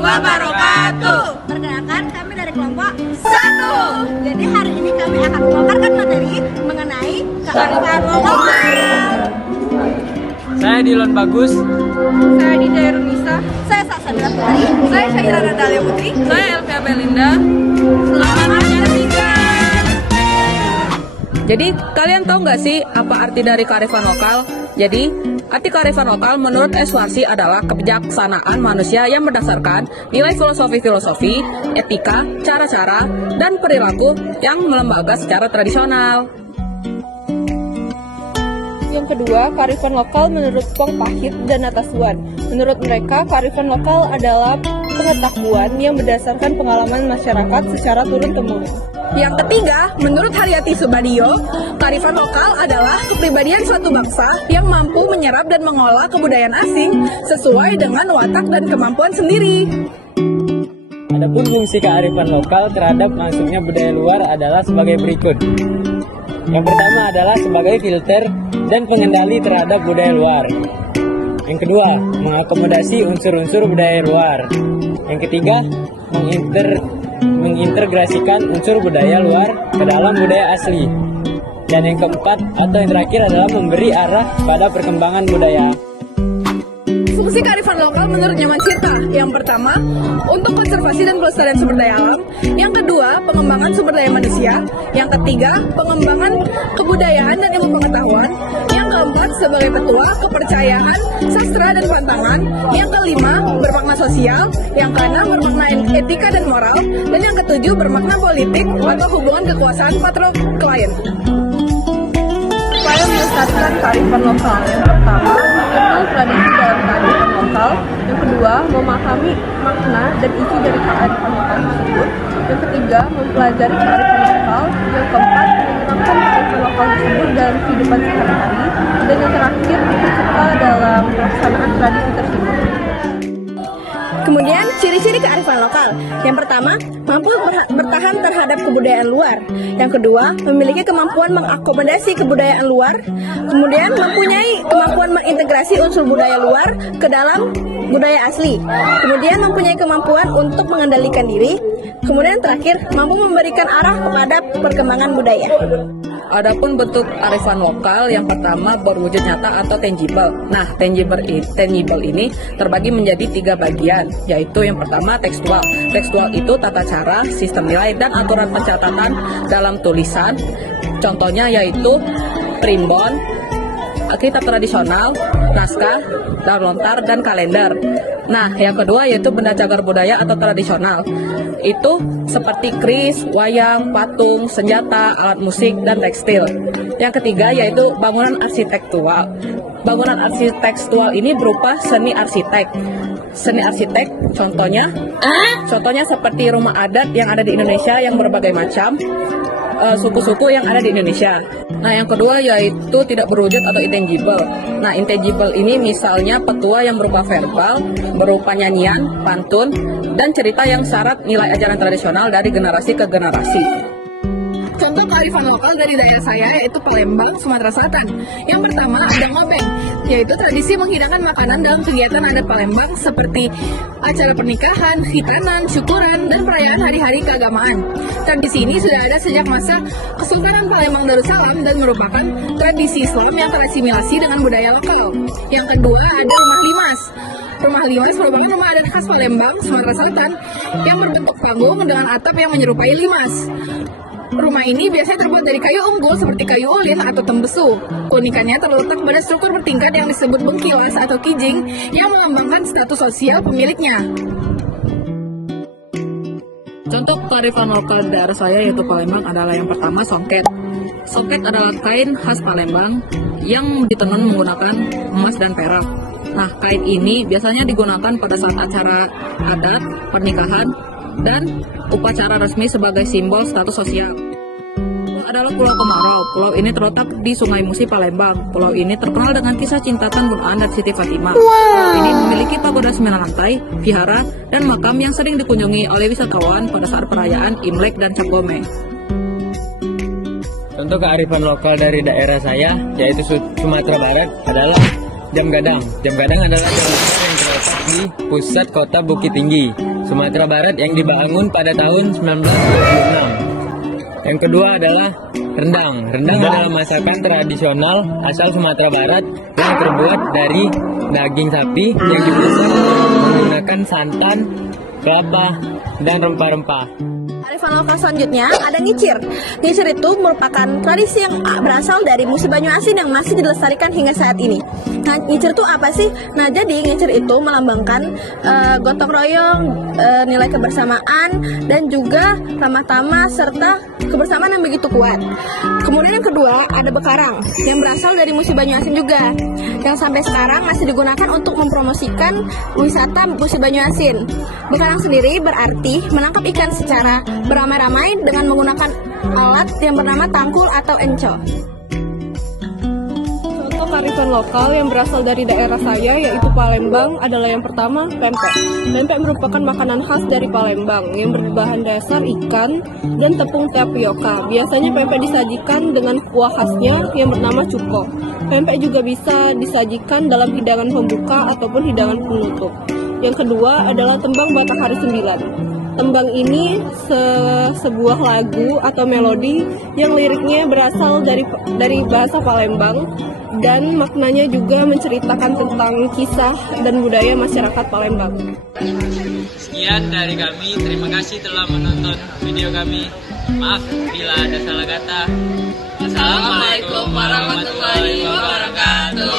wabarakatuh. Perkenalkan, kami dari kelompok 1. Jadi hari ini kami akan memaparkan materi mengenai kearifan lokal. Saya Dilon Bagus. Saya Dinda Nisa. Saya Saksana Putri. Saya Syaira Natalia Putri. Saya Elvia Belinda. Selamat menyaksikan. Jadi kalian tahu nggak sih apa arti dari kearifan lokal? Jadi arti kearifan lokal menurut Eswarsi adalah kebijaksanaan manusia yang berdasarkan nilai filosofi, etika, cara-cara, dan perilaku yang melembaga secara tradisional. Yang kedua, kearifan lokal menurut Pong Pahit dan Nataswan. Menurut mereka, kearifan lokal adalah pengetahuan yang berdasarkan pengalaman masyarakat secara turun-temurun. Yang ketiga, menurut Haryati Subadio, kearifan lokal adalah kepribadian suatu bangsa yang mampu menyerap dan mengolah kebudayaan asing sesuai dengan watak dan kemampuan sendiri. Adapun fungsi kearifan lokal terhadap masuknya budaya luar adalah sebagai berikut. Yang pertama adalah sebagai filter dan pengendali terhadap budaya luar. Yang kedua, mengakomodasi unsur-unsur budaya luar. Yang ketiga, mengintegrasikan unsur budaya luar ke dalam budaya asli. Dan yang keempat atau yang terakhir adalah memberi arah pada perkembangan budaya. Fungsi kearifan lokal menurut Nyoman Tirta. Yang pertama, untuk konservasi dan pelestarian sumber daya alam. Yang kedua, pengembangan sumber daya manusia. Yang ketiga, pengembangan kebudayaan dan ilmu pengetahuan. Yang keempat, sebagai petua, kepercayaan, sastra dan pantangan. Yang kelima, bermakna sosial. Yang keenam, bermakna etika dan moral. Dan yang ketujuh, bermakna politik atau hubungan kekuasaan patron-klien. Upaya melestarikan kearifan lokal. Yang pertama, mengenal tradisi dalam kearifan lokal. Yang kedua, memahami makna dan isi dari kearifan lokal tersebut. Yang ketiga, mempelajari kearifan lokal. Yang keempat, menggunakan kearifan lokal tersebut dalam kehidupan sehari-hari. Dan yang terakhir, ikut serta dalam pelaksanaan tradisi tersebut. Kemudian ciri-ciri kearifan lokal. Yang pertama, mampu bertahan terhadap kebudayaan luar. Yang kedua, memiliki kemampuan mengakomodasi kebudayaan luar. Kemudian mempunyai kemampuan mengintegrasi unsur budaya luar ke dalam budaya asli. Kemudian mempunyai kemampuan untuk mengendalikan diri. Kemudian terakhir, mampu memberikan arah kepada perkembangan budaya. Adapun bentuk kearifan lokal yang pertama berwujud nyata atau tangible. Nah, tangible ini terbagi menjadi 3 bagian, yaitu yang pertama tekstual. Tekstual itu tata cara, sistem nilai, dan aturan pencatatan dalam tulisan. Contohnya yaitu primbon, kitab tradisional, naskah, lontar, dan kalender. Nah, yang kedua yaitu benda cagar budaya atau tradisional. Itu seperti keris, wayang, patung, senjata, alat musik, dan tekstil. Yang ketiga yaitu bangunan arsitektural. Bangunan arsitektural ini berupa seni arsitek. Seni arsitek contohnya seperti rumah adat yang ada di Indonesia yang berbagai macam, suku-suku yang ada di Indonesia. Nah, yang kedua yaitu tidak berwujud atau intangible. Nah, intangible ini misalnya petua yang berupa verbal, berupa nyanyian, pantun, dan cerita yang syarat nilai ajaran tradisional dari generasi ke generasi. Contoh kearifan lokal dari daerah saya yaitu Palembang, Sumatera Selatan. Yang pertama ada ngobeng, yaitu tradisi menghidangkan makanan dalam kegiatan adat Palembang seperti acara pernikahan, khitanan, syukuran, dan perayaan hari-hari keagamaan. Tradisi ini sudah ada sejak masa Kesultanan Palembang Darussalam dan merupakan tradisi Islam yang terasimilasi dengan budaya lokal. Yang kedua ada rumah limas. Rumah limas merupakan rumah adat khas Palembang, Sumatera Selatan yang berbentuk panggung dengan atap yang menyerupai limas. Rumah ini biasanya terbuat dari kayu unggul seperti kayu ulin atau tembesu. Keunikannya terletak pada struktur bertingkat yang disebut bengkilas atau kijing yang melambangkan status sosial pemiliknya. Contoh kearifan lokal daerah saya yaitu Palembang adalah yang pertama songket. Songket adalah kain khas Palembang yang ditenun menggunakan emas dan perak. Nah, kain ini biasanya digunakan pada saat acara adat, pernikahan, dan upacara resmi sebagai simbol status sosial. Adalah Pulau Kemarau. Pulau ini terletak di Sungai Musi, Palembang. Pulau ini terkenal dengan kisah cinta Tan Bun An dan Siti Fatimah. Pulau ini memiliki pagoda 9 lantai, vihara, dan makam yang sering dikunjungi oleh wisatawan pada saat perayaan Imlek dan Cap Gomeh. Contoh kearifan lokal dari daerah saya, yaitu Sumatera Barat, adalah Jam Gadang. Jam Gadang adalah jam besar yang terletak di pusat kota Bukit Tinggi. Sumatera Barat yang dibangun pada tahun 1926. Yang kedua adalah rendang. Rendang adalah masakan tradisional asal Sumatera Barat yang terbuat dari daging sapi yang dimasak menggunakan santan, kelapa, dan rempah-rempah. Arifan lokal selanjutnya ada ngicir. Ngicir itu merupakan tradisi yang berasal dari musim Banyuasin yang masih dilestarikan hingga saat ini. Nah, ngicir itu apa sih? Nah, jadi ngicir itu melambangkan gotong royong, nilai kebersamaan, dan juga ramah tamah serta kebersamaan yang begitu kuat. Kemudian yang kedua ada bekarang yang berasal dari musim Banyuasin juga, yang sampai sekarang masih digunakan untuk mempromosikan wisata musim Banyuasin. Bekarang sendiri berarti menangkap ikan secara beramai-ramai dengan menggunakan alat yang bernama tangkul atau enco. Contoh kearifan lokal yang berasal dari daerah saya yaitu Palembang adalah yang pertama pempek. Pempek merupakan makanan khas dari Palembang yang berbahan dasar ikan dan tepung tapioka. Biasanya pempek disajikan dengan kuah khasnya yang bernama cuko. Pempek juga bisa disajikan dalam hidangan pembuka ataupun hidangan penutup. Yang kedua adalah tembang Batanghari 9. Tembang ini sebuah lagu atau melodi yang liriknya berasal dari bahasa Palembang dan maknanya juga menceritakan tentang kisah dan budaya masyarakat Palembang. Sekian dari kami, terima kasih telah menonton video kami. Maaf bila ada salah kata. Assalamualaikum warahmatullahi wabarakatuh.